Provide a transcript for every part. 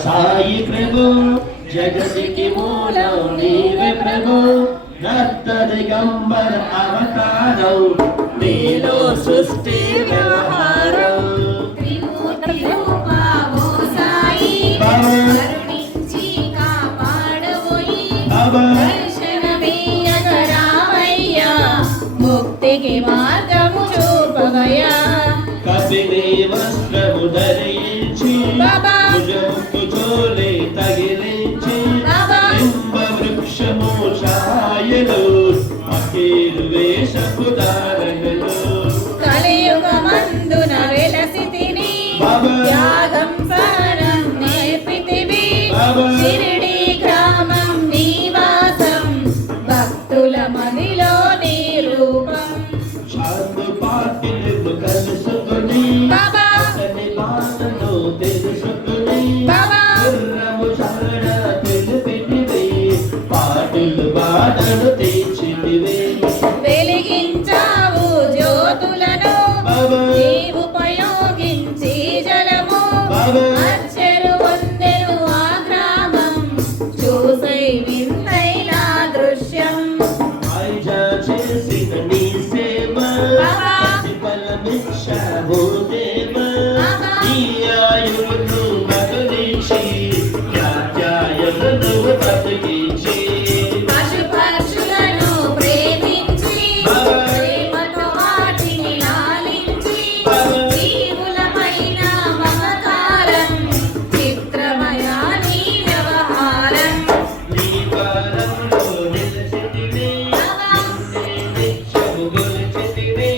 సాయి ప్రభు జగతికి మూలం నీవే ప్రభు దత్త దిగంబర అవతారం నీలో సృష్టి వ్యవహారం త్రిమూర్తి రూపమో సాయి కరుణించి కాపాడవోయి దర్శనమీయగరావయ్యా ముక్తికి మార్గము చూపవయ్యా కపిని వస్త్రము ధరించి భుజముకు చోలే తగిలించి బింబ వృక్షము ఛాయలు అఖిలు వేషపు ధారణలు కలియుగమందున వెలసితిని త్యాగం సహనం నేర్పితివి షిరిడి గ్రామం నివాసం భక్తుల మదిలో నీ రూపం చాందు పాటిలు కలుసుకుని అతని మాటను తెలుసుకుని గుర్రము చాడ తెలిపితివి పాటలు బాధలు తీర్చితివి వెలిగించావు జ్యోతులను ఉపయోగించి జలము అచ్చరు వందెను ఆ గ్రామం చూసై వింతైన దృశ్యం చేసిన నీ సేవ ఫలమిచ్చావు దేవ నీ ఆయువును మగలించి త్యాగాయమును బతికించి పశు పక్షులను ప్రేమించి ప్రేమతో వాటిని లాలించి జీవులపైన మమకారం చిత్రమయా నీ వ్యవహారం నీ పాదంలో నిలిచితివి నిత్యము గొలిచితివి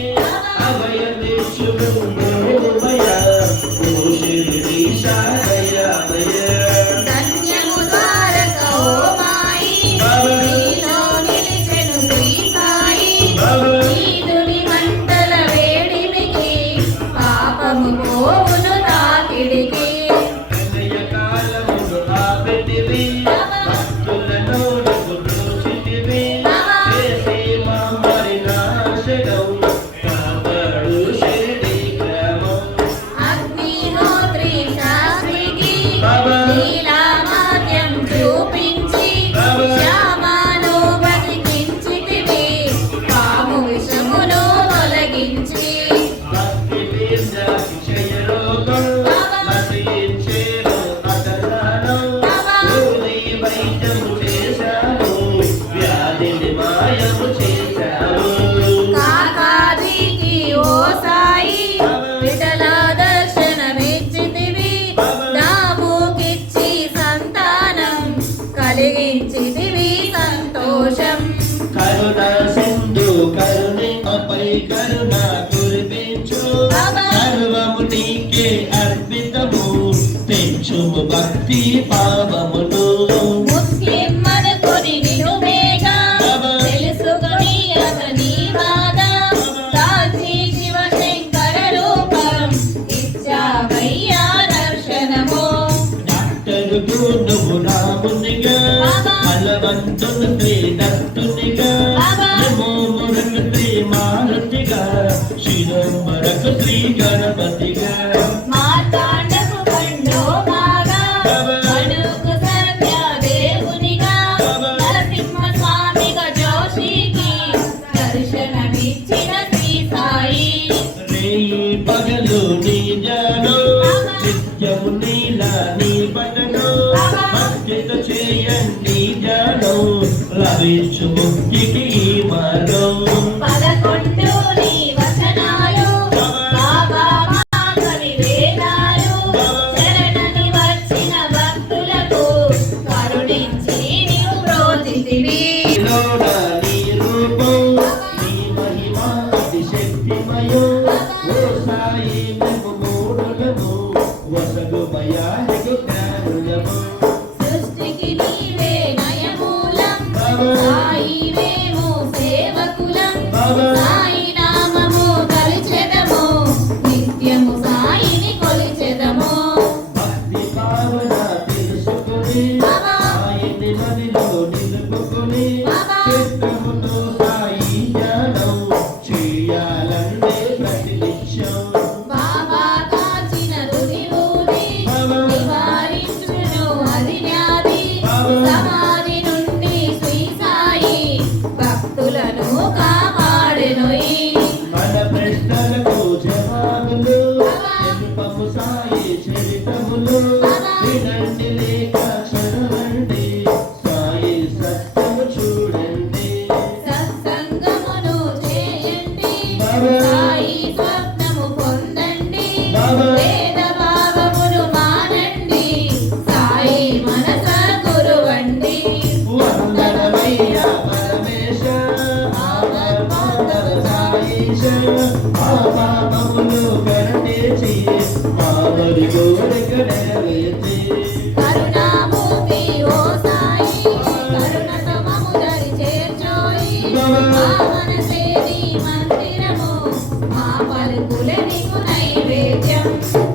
అభయమిచ్చుము గురువయ ఓ షిరిడి సాయమయ ధన్యము ద్వారక ఓ మాయి నీలో నిలిచెను శ్రీ సాయి నీదుని మంటల వేడిమికి పాపము పోవును తాకిడికి కాలమును ఆపెతివి భక్తులను బ్రోచితివి చేసి మామరి నాశనం కాపాడు షిరిడి గ్రామం అగ్నిహోత్రి శాస్త్రికి లీలామాద్యం చూపించి శ్యామాను బతికించితివి పాము విషమును తొలగించి భక్తి తీర్థాకి క్షయరోగం నశించేను అతదానం భూమి వైద్యము చేశాను వ్యాధిని మాయము చేశాను కాకాదికి ఓ సాయి విఠల దర్శనమిచ్చితివి దాముకిచ్చి సంతానం కలిగించితివి సంతోషం కరుణ సింధు కరుణిపై కరుణ కురిపించు సర్వము నీకే అర్పితము పెంచుము భక్తి పావమును ముస్లిం అనుకొని నినుమేగా తెలుసుకొని అతని బాధ కాశీ శివశంకర రూపం ఇచ్చావయ్యా దర్శనము డాక్టరుకు నువ్వు రామునిగా బలవంతుని శ్రీదత్తునిగా నమోమురకు శ్రీ మారుతిగా శిరోమరకు శ్రీ గణపతిగా మార్తాండకు పండో బాగా మనుకు సత్య దేవునిగా నరసింహ స్వామిగా జోషికి దర్శనమిచ్చిన శ్రీ సాయి రేయి పగలు నీ జాను నిత్యము నీలా నీ పటను భక్తితో చేయండి జాను లభించు ముక్తికి మరో 11 నీ వచనాలు బాబా మాగని వేదాలు శరణని వచ్చిన భక్తులకు కరుణించి నీవు ప్రోచితివి నీ రూపం నీ మహిమ అతిశక్తిమయం ఓ సాయి మేము మూఢులము వసగు భయానికి జ్ఞానులము సృష్టికి నీవే నయమూలం సాయివే వినండి లేక చదవండి సాయి సత్యము చూడండి సత్సంగమును చేయండి బాబా. సాయి స్వప్నము పొందండి బాబా. వేద భావమును మానండి సాయి మనస గురువండి వందనమయ్యా పరమేశ ఆపద్బాంధవ సాయీశ ఆ పాపములు కరటేచి మా మరి కోరిక నెరవేర్చి కరుణామూర్తి ఓ సాయి కరుణతో మమ్ముదరి చేర్చోయి మా మనసే నీ మందిరము మా పలుకులే నీకు నైవేద్యం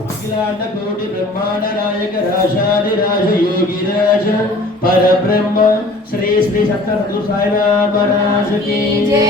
అఖిలాండ కోటి బ్రహ్మాండ నాయక రాజాదిరాజ యోగిరాజ పరబ్రహ్మ శ్రీ శ్రీ సత్య సాయిబాబా మహారాజ్ కి జై